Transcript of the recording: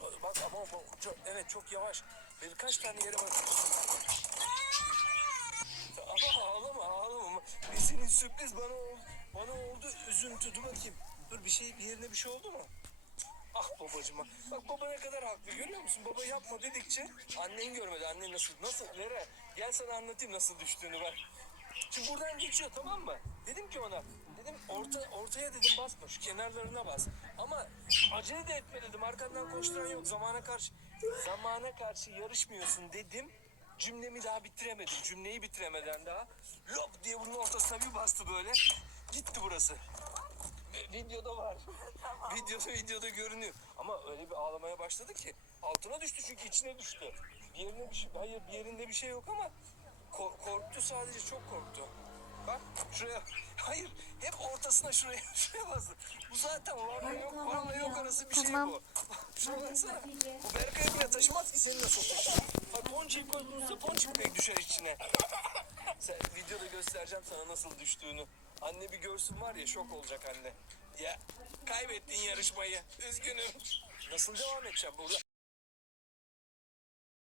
Bak ama bu- çok, evet çok yavaş. Birkaç tane yere bak. Ama ağlama ağlama. Bir senin sürpriz bana oldu. Bana oldu üzüntü. Dur bakayım. Dur bir şey bir yerine bir şey oldu mu? Ah babacığıma. Bak baba ne kadar haklı görüyor musun? Baba yapma dedikçe annen görmedi. Annen nasıl nasıl Lera gel sana anlatayım nasıl düştüğünü bak. Şimdi buradan geçiyor tamam mı? Dedim ki ona dedim orta ortaya dedim basma şu kenarlarına bas. Ama acele de etme dedim arkandan koşturan yok zamana karşı zamana karşı yarışmıyorsun dedim. Cümlemi daha bitiremedim. Cümleyi bitiremeden daha lop diye bunun ortasına bir bastı böyle. Gitti burası. Vi- Videoda var. videoda videoda görünüyor. Ama öyle bir ağlamaya başladı ki altına düştü çünkü içine düştü. Bir yerine bir şey, hayır bir yerinde bir şey yok ama Ko- korktu sadece çok korktu. Bak şuraya. Hayır hep ortasına şuraya şuraya bastı. Bu zaten varla yok varla yok arası bir şey bu. Şuna baksana. Bu Berkay bile taşımaz ki seni nasıl taşır. Bak ponçiyi koyduğunuzda ponçik pek düşer içine. Sen videoda göstereceğim sana nasıl düştüğünü. Anne bir görsün var ya şok olacak anne. Ya kaybettin yarışmayı. Üzgünüm. Nasıl devam edeceğim burada?